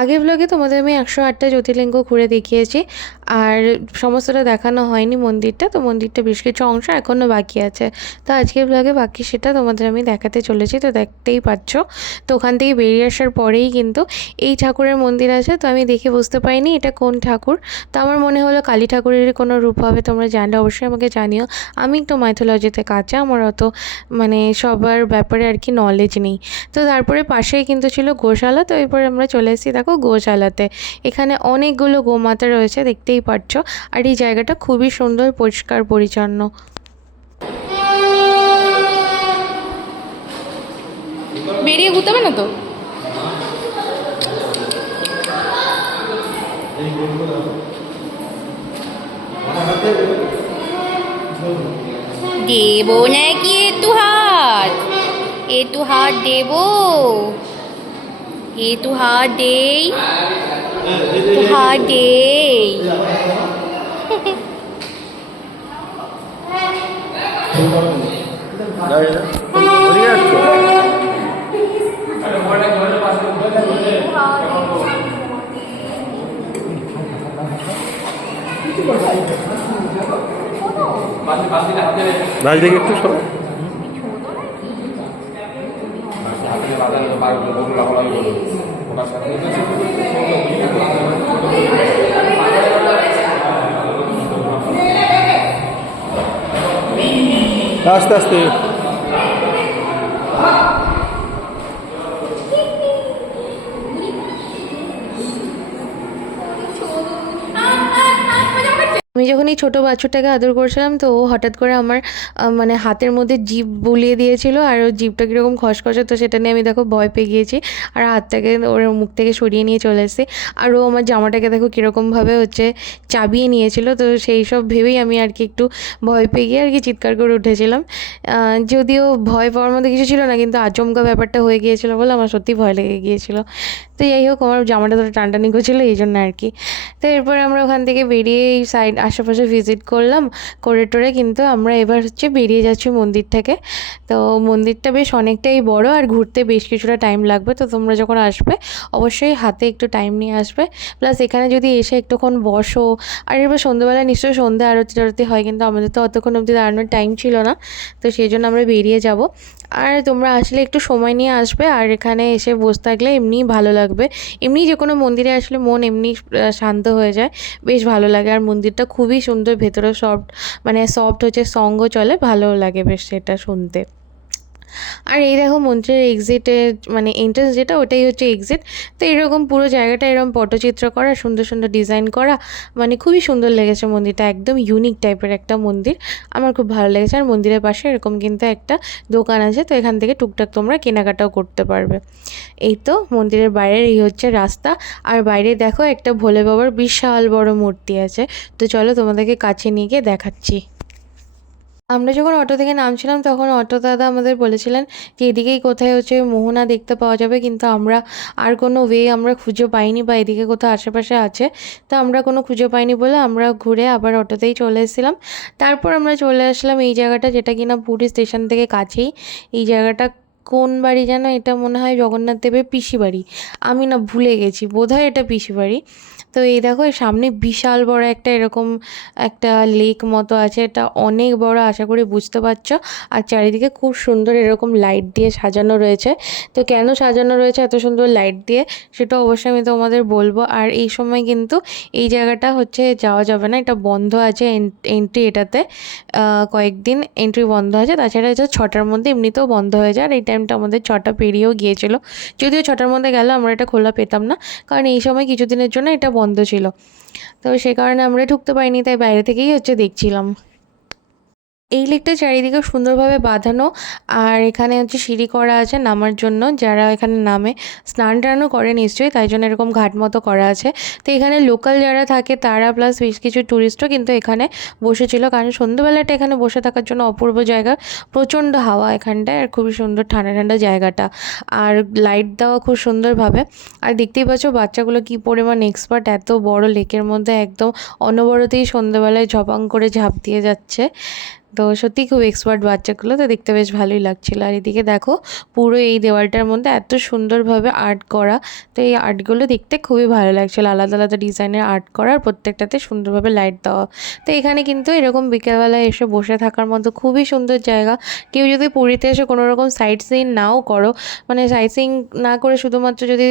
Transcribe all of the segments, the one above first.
আগের ব্লগে তোমাদের আমি ১০৮টা জ্যোতির্লিঙ্গ ঘুরে দেখিয়েছি। আর সমস্তটা দেখানো হয়নি মন্দিরটা, তো মন্দিরটা বেশ কিছু অংশ এখনও বাকি আছে। তো আজকের ব্লগে বাকি সেটা তোমাদের আমি দেখাতে চলেছি, তো দেখতেই পাচ্ছ। তো ওখান থেকে বেরিয়ে আসার পরেই কিন্তু এই ঠাকুরের মন্দির আছে। তো আমি দেখে বুঝতে পারিনি এটা কোন ঠাকুর। তো আমার মনে হলো কালী ঠাকুরেরই কোনো রূপ হবে। তোমরা জানলে অবশ্যই আমাকে জানিও। আমি একটু মাইথোলজিতে কাঁচা, আমার অত মানে সবার ব্যাপারে আর কি নলেজ নেই। তো তারপরে পাশেই কিন্তু ছিল গোশালা। তো এরপরে আমরা চলে এসেছি দেখো গোশালাতে। এখানে অনেকগুলো গোমাতা রয়েছে, দেখতেই পাচ্ছ। আর এই জায়গাটা খুবই সুন্দর, পরিষ্কার পরিচ্ছন্ন। বেরিয়ে ঘুরতে হবে না তো। দেবো নাকি একটু হাত দেবো, একটু হাত দেই, একটু হাত দেই। রাজ দিকে একটু সরো। আস্তে আস্তে আমি যখন এই ছোটো বাছুরটাকে আদর করছিলাম, তো ও হঠাৎ করে আমার মানে হাতের মধ্যে জিভ বুলিয়ে দিয়েছিল। আর ওর জিভটা কীরকম খসখসে, তো সেটা নিয়ে আমি দেখো ভয় পেয়ে গিয়েছি। আর হাতটাকে ওর মুখ থেকে সরিয়ে নিয়ে চলে এসেছি। আর ও আমার জামাটাকে দেখো কীরকমভাবে চাবিয়ে নিয়েছিল। তো সেই সব ভেবেই আমি আর কি একটু ভয় পেয়ে গিয়ে আর কি চিৎকার করে উঠেছিলাম। যদিও ভয় পাওয়ার মধ্যে কিছু ছিল না, কিন্তু আচমকা ব্যাপারটা হয়ে গিয়েছিলো বলে আমার সত্যি ভয় লেগে গিয়েছিলো। তো যাই হোক, আমার জামাটা ধরে টানটানি করছিলো এই জন্য আর কি। তো এরপরে আমরা ওখান থেকে বেরিয়ে এই সাইড আশেপাশে ভিজিট করলাম, করে টোরে কিন্তু আমরা এবার বেরিয়ে যাচ্ছি মন্দির থেকে। তো মন্দিরটা বেশ অনেকটাই বড়, আর ঘুরতে বেশ কিছুটা টাইম লাগবে। তো তোমরা যখন আসবে অবশ্যই হাতে একটু টাইম নিয়ে আসবে। প্লাস এখানে যদি এসে একটুক্ষণ বসো, আর এবার সন্ধ্যেবেলা নিশ্চয়ই সন্ধ্যে আরতি টারতি হয়, কিন্তু আমাদের তো অতক্ষণ অবধি দাঁড়ানোর টাইম ছিল না। তো সেই জন্য আমরা বেরিয়ে যাব। আর তোমরা আসলে একটু সময় নিয়ে আসবে, আর এখানে এসে বসে থাকলে এমনিই ভালো লাগবে। এমনি যে কোনো মন্দিরে আসলে মন এমনি শান্ত হয়ে যায়, বেশ ভালো লাগে। আর মন্দিরটা খুবই সুন্দর, ভেতরে সফট মানে সফট সঙ্গও চলে, ভালো লাগে বেশ সেটা শুনতে। আর এই দেখো মন্দিরের এক্সিটের মানে এন্ট্রান্স যেটা, ওটাই হচ্ছে এক্সিট। তো এরকম পুরো জায়গাটা এরকম পটচিত্র করা, সুন্দর সুন্দর ডিজাইন করা, মানে খুবই সুন্দর লেগেছে মন্দিরটা। একদম ইউনিক টাইপের একটা মন্দির, আমার খুব ভালো লেগেছে। আর মন্দিরের পাশে এরকম কিন্তু একটা দোকান আছে, তো এখান থেকে টুকটাক তোমরা কেনাকাটাও করতে পারবে। এই তো মন্দিরের বাইরের এই হচ্ছে রাস্তা। আর বাইরে দেখো একটা ভোলে বাবার বিশাল বড় মূর্তি আছে। তো চলো তোমাদেরকে কাছে নিয়ে গিয়ে দেখাচ্ছি। আমরা যখন অটো থেকে নামছিলাম, তখন অটো দাদা আমাদের বলেছিলেন যে এদিকেই কোথায় মোহনা দেখতে পাওয়া যাবে, কিন্তু আমরা আর কোনো আমরা খুঁজে পাইনি, বা এদিকে কোথাও আশেপাশে আছে। তো আমরা কোনো খুঁজে পাইনি বলে আমরা ঘুরে আবার অটোতেই চলে এসেছিলাম। তারপর আমরা চলে আসলাম এই জায়গাটা, যেটা কিনা পুরী স্টেশন থেকে কাছেই। এই জায়গাটা কোন বাড়ি যেন, এটা মনে হয় জগন্নাথ দেবের পিসি বাড়ি। আমি না ভুলে গেছি, বোধহয় এটা পিসি বাড়ি। তো এই দেখো সামনে বিশাল বড় একটা এরকম একটা লেক মতো আছে, এটা অনেক বড়, আশা করি বুঝতে পারছো। আর চারিদিকে খুব সুন্দর এরকম লাইট দিয়ে সাজানো রয়েছে। তো কেন সাজানো রয়েছে এত সুন্দর লাইট দিয়ে, সেটা অবশ্যই আমি তোমাদের বলবো। আর এই সময় কিন্তু এই জায়গাটা যাওয়া যাবে না, এটা বন্ধ আছে এন্ট্রি এটাতে। কয়েকদিন এন্ট্রি বন্ধ আছে, তাছাড়া 6টার মধ্যে এমনিতেও বন্ধ হয়ে যায়। আর এই টাইমটা আমাদের 6টা পেরিয়েও গিয়েছিলো, যদিও 6টার মধ্যে গেলে আমরা এটা খোলা পেতাম না, কারণ এই সময় কিছুদিনের জন্য এটা বন্ধ ছিল। তো সে কারণে আমরা ঢুকতে পারিনি, তাই বাইরে থেকেই দেখছিলাম। এই লেকটা চারিদিকে সুন্দরভাবে বাঁধানো। আর এখানে সিঁড়ি করা আছে নামার জন্য, যারা এখানে নামে স্নান টানও করে নিশ্চয়ই, তাই জন্য এরকম ঘাট মতো করা আছে। তো এখানে লোকাল যারা থাকে তারা প্লাস বেশ কিছু ট্যুরিস্টও কিন্তু এখানে বসেছিল, কারণ সন্ধ্যেবেলাটা এখানে বসে থাকার জন্য অপূর্ব জায়গা। প্রচণ্ড হাওয়া এখানটায়, আর খুবই সুন্দর ঠান্ডা ঠান্ডা জায়গাটা। আর লাইট দেওয়া খুব সুন্দরভাবে। আর দেখতেই পাচ্ছ বাচ্চাগুলো কী পরিমাণ এক্সপার্ট, এত বড় লেকের মধ্যে একদম অনবরতেই সন্ধ্যেবেলায় ঝপাং করে ঝাঁপ দিয়ে যাচ্ছে। তো সত্যিই খুব এক্সপার্ট বাচ্চাগুলো, তো দেখতে বেশ ভালোই লাগছিলো। আর এদিকে দেখো পুরো এই দেওয়ালটার মধ্যে এত সুন্দরভাবে আর্ট করা, তো এই আর্টগুলো দেখতে খুবই ভালো লাগছিলো। আলাদা আলাদা ডিজাইনের আর্ট করা, আর প্রত্যেকটাতে সুন্দরভাবে লাইট দেওয়া। তো এখানে কিন্তু এরকম বিকেলবেলায় এসে বসে থাকার মতো খুবই সুন্দর জায়গা। কেউ যদি পুরীতে এসে কোনো রকম সাইট সিইং নাও করো, মানে সাইট সিইং না করে শুধুমাত্র যদি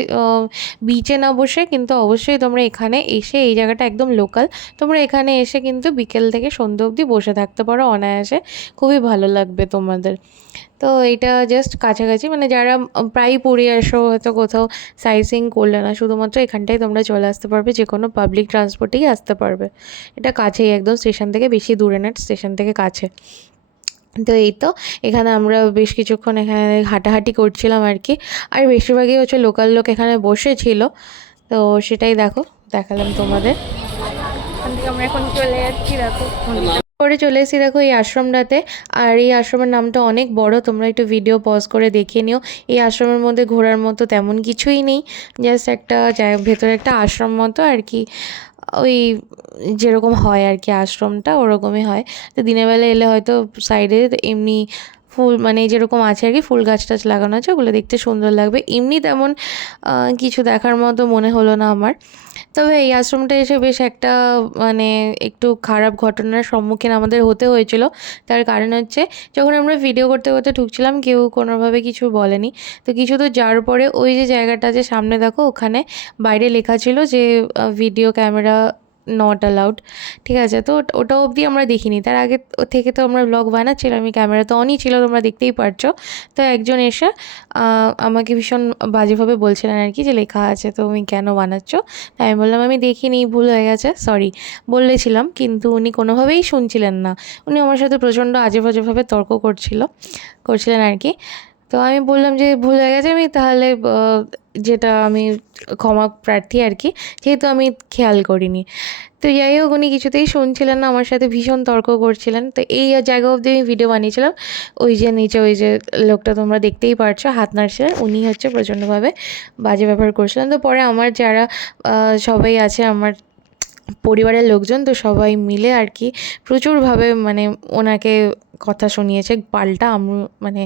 বিচে না বসে, কিন্তু অবশ্যই তোমরা এখানে এসে, এই জায়গাটা একদম লোকাল, তোমরা এখানে এসে কিন্তু বিকেল থেকে সন্ধ্যে অবধি বসে থাকতে পারো অনায়াসে, খুবই ভালো লাগবে তোমাদের। তো এটা জাস্ট কাছাকাছি, মানে যারা প্রায় পুরী আসো, হয়তো কোথাও সাইট সিইং করলে না, শুধুমাত্র এখানটায় তোমরা চলে আসতে পারবে, যে কোনো পাবলিক ট্রান্সপোর্টেই আসতে পারবে। এটা কাছেই একদম, স্টেশন থেকে বেশি দূরে না, স্টেশন থেকে কাছে। তো এই তো এখানে আমরা বেশ কিছুক্ষণ এখানে হাঁটাহাঁটি করছিলাম আর কি, আর বেশিরভাগই হচ্ছে লোকাল লোক এখানে বসেছিল, তো সেটাই দেখালাম তোমাদের। এখান থেকে আমরা এখন চলে যাচ্ছি, দেখো পরে চলে এসেছি দেখো এই আশ্রমটাতে। আর এই আশ্রমের নামটা অনেক বড়, তোমরা একটু ভিডিও পজ করে দেখে নিও। এই আশ্রমের মধ্যে ঘোরার মতো তেমন কিছুই নেই, জাস্ট একটা ভেতরে একটা আশ্রম মতো আর কি, ওই যেরকম হয় আর কি আশ্রমটা ওরকমই হয়। তো দিনের বেলা এলে হয়তো সাইডে এমনি ফুল, মানে যেরকম আছে আর কি, ফুল গাছ টাছ লাগানো আছে, ওগুলো দেখতে সুন্দর লাগবে। এমনি তেমন কিছু দেখার মতো মনে হলো না আমার। তবে এই আশ্রমটা এসে বেশ একটা মানে একটু খারাপ ঘটনার সম্মুখীন আমাদের হতে হয়েছিল। তার কারণ হচ্ছে, যখন আমরা ভিডিও করতে করতে ঢুকছিলাম, কেউ কোনোভাবে কিছু বলেনি। তো কিছু তো যার পরে ওই যে জায়গাটা যে সামনে দেখো, ওখানে বাইরে লেখা ছিল যে ভিডিও ক্যামেরা নট অ্যালাউড, ঠিক আছে। তো ওটা অবধি আমরা দেখিনি, তার আগে থেকে তো আমরা ব্লগ বানাচ্ছিলাম, আমি ক্যামেরা তো অনই ছিল, তোমরা দেখতেই পারছো। তো একজন এসে আমাকে ভীষণ বাজেভাবে বলছিলেন আর কি, যে লেখা আছে তো তুমি কেন বানাচ্ছো। তাই আমি বললাম আমি দেখিনি, ভুল হয়ে গেছে, সরি বলেছিলাম। কিন্তু উনি কোনোভাবেই শুনছিলেন না, উনি আমার সাথে প্রচণ্ড আজে বাজেভাবে তর্ক করছিলেন আর কি। তো আমি বললাম যে ভুল হয়ে গেছে, আমি তাহলে যেটা আমি ক্ষমা প্রার্থী আর কি, যেহেতু আমি খেয়াল করিনি। তো যাই হোক, উনি কিছুতেই শুনছিলেন না, আমার সাথে ভীষণ তর্ক করছিলেন। তো এই জায়গা অবধি আমি ভিডিও বানিয়েছিলাম। ওই যে নিচে ওই যে লোকটা তোমরা দেখতেই পারছো হাত নাড়ছিলেন, উনি হচ্ছে প্রচণ্ডভাবে বাজে ব্যবহার করছিলেন। তো পরে আমার যারা সবাই আছে, আমার পরিবারের লোকজন, তো সবাই মিলে আর কি প্রচুরভাবে মানে ওনাকে কথা শুনিয়েছে পাল্টা। মানে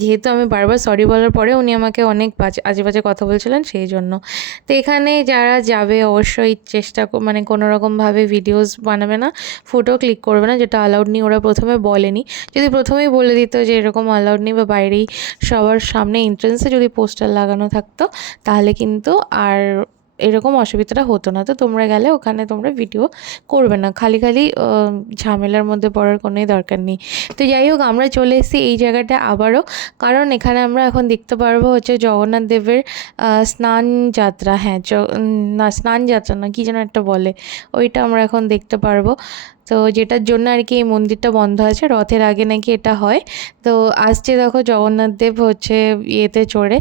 যেহেতু আমি বারবার সরি বলার পরে উনি আমাকে অনেক আজে বাজে কথা বলছিলেন, সেই জন্য। তো এখানে যারা যাবে অবশ্যই চেষ্টা মানে কোনো রকমভাবে ভিডিওস বানাবে না, ফটো ক্লিক করবে না, যেটা অ্যালাউড নেই। ওরা প্রথমে বলেনি, যদি প্রথমেই বলে দিত যে এরকম অ্যালাউড নেই, বা বাইরেই সবার সামনে এন্ট্রেন্সে যদি পোস্টার লাগানো থাকতো, তাহলে কিন্তু আর এরকম অসুবিধাটা হতো না। তো তোমরা গেলে ওখানে তোমরা ভিডিও করবে না, খালি ঝামেলার মধ্যে পড়ার কোনোই দরকার নেই। তো যাই হোক, আমরা চলে এসেছি এই জায়গাটা আবারও, কারণ এখানে আমরা এখন দেখতে পারবো হচ্ছে জগন্নাথ দেবের স্নান যাত্রা। হ্যাঁ, না স্নান যাত্রা না, কী যেন একটা বলে, ওইটা আমরা এখন দেখতে পারবো। তো যেটার জন্য আর কি এই মন্দিরটা বন্ধ আছে, রথের আগে নাকি এটা হয়। তো আসছে দেখো জগন্নাথ দেব হচ্ছে ইয়েতে চড়ে,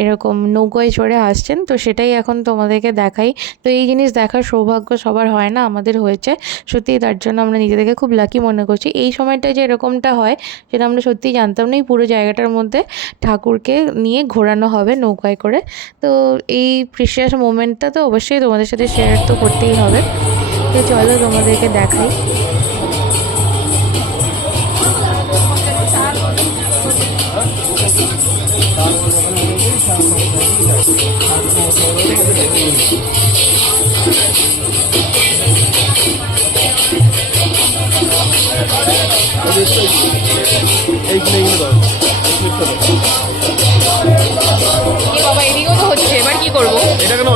এরকম নৌকোয় চড়ে আসছেন, তো সেটাই এখন তোমাদেরকে দেখাই। তো এই জিনিস দেখার সৌভাগ্য সবার হয় না, আমাদের হয়েছে সত্যিই, তার জন্য আমরা নিজেদেরকে খুব লাকি মনে করছি। এই সময়টায় যে এরকমটা হয় সেটা আমরা সত্যিই জানতাম না। এই পুরো জায়গাটার মধ্যে ঠাকুরকে নিয়ে ঘোরানো হবে নৌকায় করে। তো এই প্রিশিয়াস মোমেন্টটা তো অবশ্যই তোমাদের সাথে শেয়ার তো করতেই হবে। তো চলো তোমাদেরকে দেখাই। বাবা এদিকেও তো হচ্ছে, এবার কি করবো? এটা কেন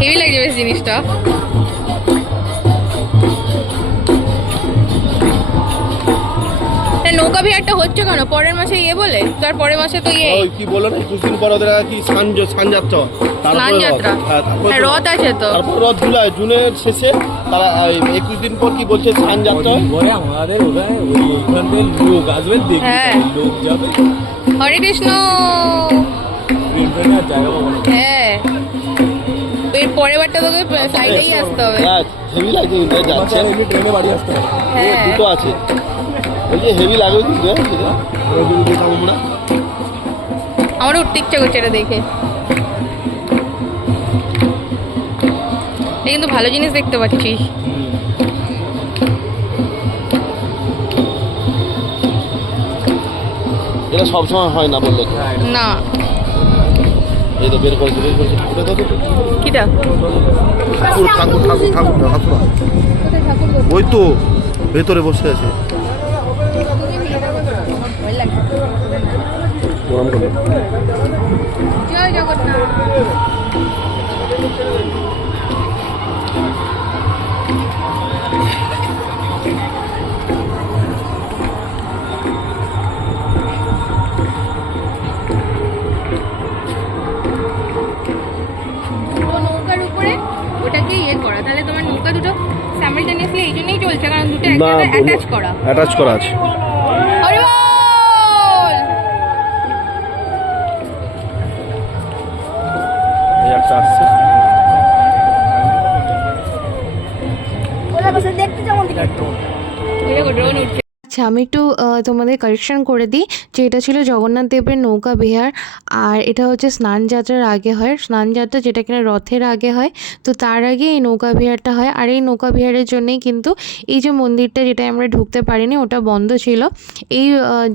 হেভি লাগছে বেশ জিনিসটা। নৌকা বিহারটা হচ্ছে কেন পরের মাসে ইয়ে বলে? তার পরের মাসে তো ইয়ে কি বললো না, 21 দিন পর ওদের কি স্নান যাত্রা, স্নান যাত্রা, রথ আছে তো, তারপর রথ জুনের শেষে, তারা 21 দিন পর কি বলছে স্নান যাত্রা পরে আমাদের ওইখান থেকে লোক আসবে, হ্যাঁ লোক যাবে। হরে কৃষ্ণ। হ্যাঁ, এর পরের বারটা তোকে সাইডেই আসতে হবে। হ্যাঁ হেভি লাগছে কিন্তু যাচ্ছে এমনি ট্রেনে বাড়ি আসতে হবে। হ্যাঁ দুটো আছে বলছি হেভি লাগবে কিন্তু আমরা আমার উঠতে ইচ্ছা করছে এটা দেখে। এটা কিন্তু ভালো জিনিস দেখতে পাচ্ছিস। এটা সবসময় হয় না বললে তো। না এই তো বের করেছে ওটা তো কিটা ঠাকুর ঠাকুর ঠাকুর ঠাকুর ঠাকুর ওই তো ভেতরে বসে আছে প্রণাম করলো জয় জগন্নাথ। নৌকার উপরে ওটাকে ইয়ে করা, তাহলে তোমার নৌকা দুটো সাইমালটেনিয়াসলি এই জন্যই চলছে কারণ দুটো না অ্যাটাচ করা। অ্যাটাচ করা আছে হরি বল। এই একটা আসছে ওই দেখো ড্রোন উঠছে। আচ্ছা আমি একটু তোমাদের কারেকশন করে দিই যে এটা ছিল জগন্নাথ দেবের নৌকা বিহার, আর এটা হচ্ছে স্নান যাত্রার আগে হয়। স্নান যাত্রা যেটা কিনা রথের আগে হয়, তো তার আগে এই নৌকা বিহারটা হয়। আর এই নৌকা বিহারের জন্যেই কিন্তু এই যে মন্দিরটা যেটা আমরা ঢুকতে পারিনি ওটা বন্ধ ছিল এই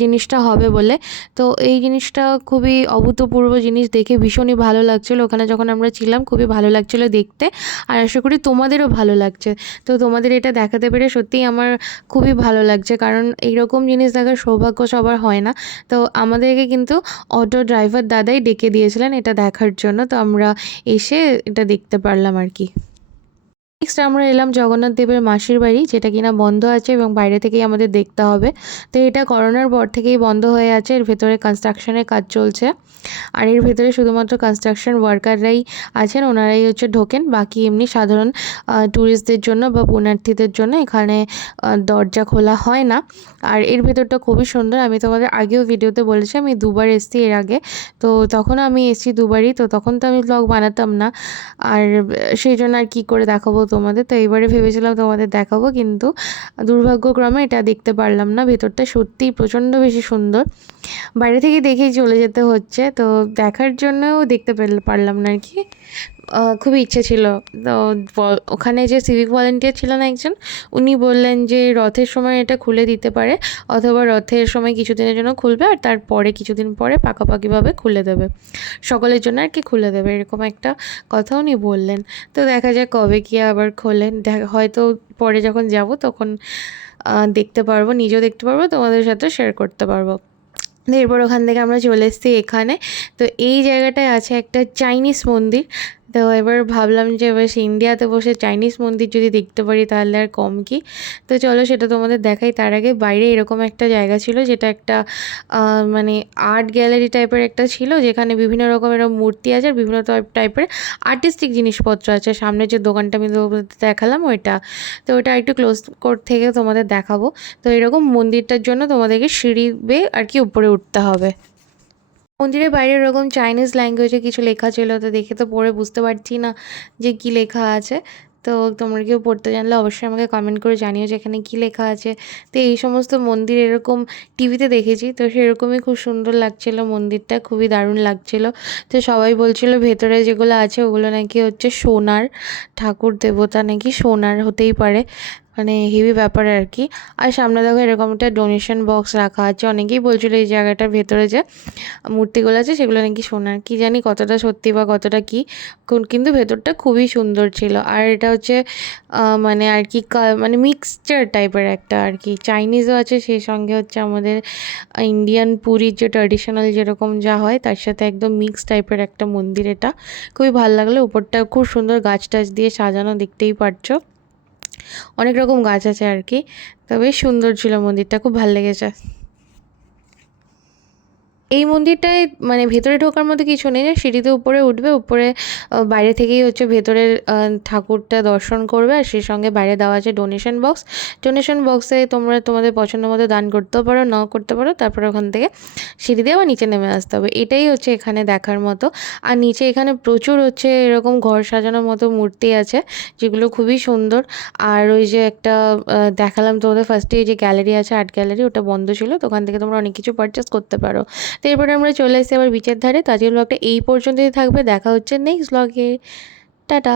জিনিসটা হবে বলে। তো এই জিনিসটা খুবই অভূতপূর্ব জিনিস, দেখে ভীষণই ভালো লাগছিলো ওখানে যখন আমরা ছিলাম, খুবই ভালো লাগছিলো দেখতে। আর আশা করি তোমাদেরও ভালো লাগছে। তো তোমাদের এটা দেখাতে পেরে সত্যিই আমার খুবই ভালো লাগছে, কারণ এইরকম জিনিস দেখার সৌভাগ্য সবার হয় না। তো আমাদেরকে কিন্তু অটো ড্রাইভার দাদাই ডেকে দিয়েছিলেন এটা দেখার জন্য, তো আমরা এসে এটা দেখতে পারলাম আর কি। নেক্সট আমরা এলাম জগন্নাথ দেবের মাসির বাড়ি, যেটা কিনা বন্ধ আছে এবং বাইরে থেকেই আমাদের দেখতে হবে। তো এটা করোনার পর থেকেই বন্ধ হয়ে আছে, এর ভেতরে কনস্ট্রাকশনের কাজ চলছে। আর এর ভেতরে শুধুমাত্র কনস্ট্রাকশন ওয়ার্কাররাই আছেন, ওনারাই হচ্ছে ঢোকেন। বাকি এমনি সাধারণ ট্যুরিস্টদের জন্য বা পুণ্যার্থীদের জন্য এখানে দরজা খোলা হয় না। আর এর ভেতরটা খুবই সুন্দর, আমি তোমাদের আগেও ভিডিওতে বলেছি আমি দুবার এসেছি এর আগে। তো তখন আমি এসেছি দুবারই, তো তখন তো আমি ব্লগ বানাতাম না, আর সেই জন্য আর কী করে দেখাবো তোমাদের। তো এবারে ভেবেছিলাম তোমাদের দেখাবো, কিন্তু দুর্ভাগ্যক্রমে এটা দেখতে পারলাম না। ভেতরটা সত্যিই প্রচণ্ড বেশি সুন্দর, বাইরে থেকে দেখেই চলে যেতে হচ্ছে, তো দেখার জন্যও দেখতে পারলাম না আর কি। খুবই ইচ্ছে ছিল। তো ওখানে যে সিভিক ভলেন্টিয়ার ছিলেন একজন, উনি বললেন যে রথের সময় এটা খুলে দিতে পারে, অথবা রথের সময় কিছুদিনের জন্য খুলবে আর তারপরে কিছুদিন পরে পাকাপাকিভাবে খুলে দেবে, সকলের জন্য আর কি খুলে দেবে, এরকম একটা কথা উনি বললেন। তো দেখা যাক কবে কি আবার খোলেন, হয়তো পরে যখন যাব তখন দেখতে পারবো, নিজেও দেখতে পারবো, তোমাদের সাথে শেয়ার করতে পারবো। এরপর ওখান থেকে আমরা চলে এসেছি এখানে। তো এই জায়গাটায় আছে একটা চাইনিজ মন্দির। তো এবার ভাবলাম যে এবার ইন্ডিয়াতে বসে চাইনিজ মন্দির যদি দেখতে পারি তাহলে আর কম কি। তো চলো সেটা তোমাদের দেখাই। তার আগে বাইরে এরকম একটা জায়গা ছিল, যেটা একটা মানে আর্ট গ্যালারি টাইপের একটা ছিল, যেখানে বিভিন্ন রকমের মূর্তি আছে আর বিভিন্ন টাইপের আর্টিস্টিক জিনিসপত্র আছে। সামনে যে দোকানটা আমি দেখালাম ওইটা, তো ওইটা একটু ক্লোজ কোর্ট থেকে তোমাদের দেখাবো। তো এরকম মন্দিরটার জন্য তোমাদেরকে সিঁড়ি বেয়ে আর কি উপরে উঠতে হবে। মন্দিরের বাইরে এরকম চাইনিজ ল্যাঙ্গুয়েজে কিছু লেখা ছিল, তো দেখে তো পড়ে বুঝতে পারছি না যে কী লেখা আছে। তো তোমরা কেউ পড়তে জানলে অবশ্যই আমাকে কমেন্ট করে জানিও যে এখানে কী লেখা আছে। তো এই সমস্ত মন্দির এরকম টিভিতে দেখেছি, তো সেরকমই খুব সুন্দর লাগছিল মন্দিরটা, খুবই দারুণ লাগছিল। তো সবাই বলছিল ভেতরে যেগুলো আছে ওগুলো নাকি হচ্ছে সোনার, ঠাকুর দেবতা নাকি সোনার হতেই পারে, মানে হেভি ব্যাপার আর কি। আর সামনে দেখো এরকম একটা ডোনেশন বক্স রাখা আছে, অনেকেই বলছিল এই জায়গাটার ভেতরে যে মূর্তিগুলো আছে সেগুলো নাকি সোনার, কি জানি কতটা সত্যি বা কতটা কি, কিন্তু ভেতরটা খুবই সুন্দর ছিল। আর এটা হচ্ছে মানে আর কি মানে মিক্সচার টাইপের একটা আর কি, চাইনিজও আছে সেই সঙ্গে হচ্ছে আমাদের ইন্ডিয়ান পুরীর যে ট্র্যাডিশনাল যেরকম যা হয় তার সাথে একদম মিক্স টাইপের একটা মন্দির। এটা খুবই ভালো লাগলো, উপরটা খুব সুন্দর গাছ টাছ দিয়ে সাজানো, দেখতেই পারছো অনেক রকম গাছ আছে আর কি। তবে সুন্দর ছিল মন্দিরটা, খুব ভালো লেগেছে। এই মন্দিরটায় মানে ভেতরে ঢোকার মতো কিছু নেই, যে সিঁড়িতে উপরে উঠবে, উপরে বাইরে থেকেই হচ্ছে ভেতরের ঠাকুরটা দর্শন করবে। আর সেই সঙ্গে বাইরে দেওয়া আছে ডোনেশন বক্স। ডোনেশন বক্সে তোমরা তোমাদের পছন্দ মতো দান করতেও পারো, নাও করতে পারো। তারপরে ওখান থেকে সিঁড়ি দিয়ে আবার নিচে নেমে আসতে হবে। এটাই হচ্ছে এখানে দেখার মতো। আর নিচে এখানে প্রচুর হচ্ছে এরকম ঘর সাজানোর মতো মূর্তি আছে, যেগুলো খুবই সুন্দর। আর ওই যে একটা দেখালাম তোমাদের ফার্স্টে, যে গ্যালারি আছে, আর্ট গ্যালারি, ওটা বন্ধ ছিল, তো ওখান থেকে তোমরা অনেক কিছু পারচেস করতে পারো। তো এরপরে আমরা চলে এসেছি আবার বিচের ধারে। তো আজকের ব্লগটা এই পর্যন্তই থাকবে, দেখা হচ্ছে নেক্সট ব্লগে। টাটা।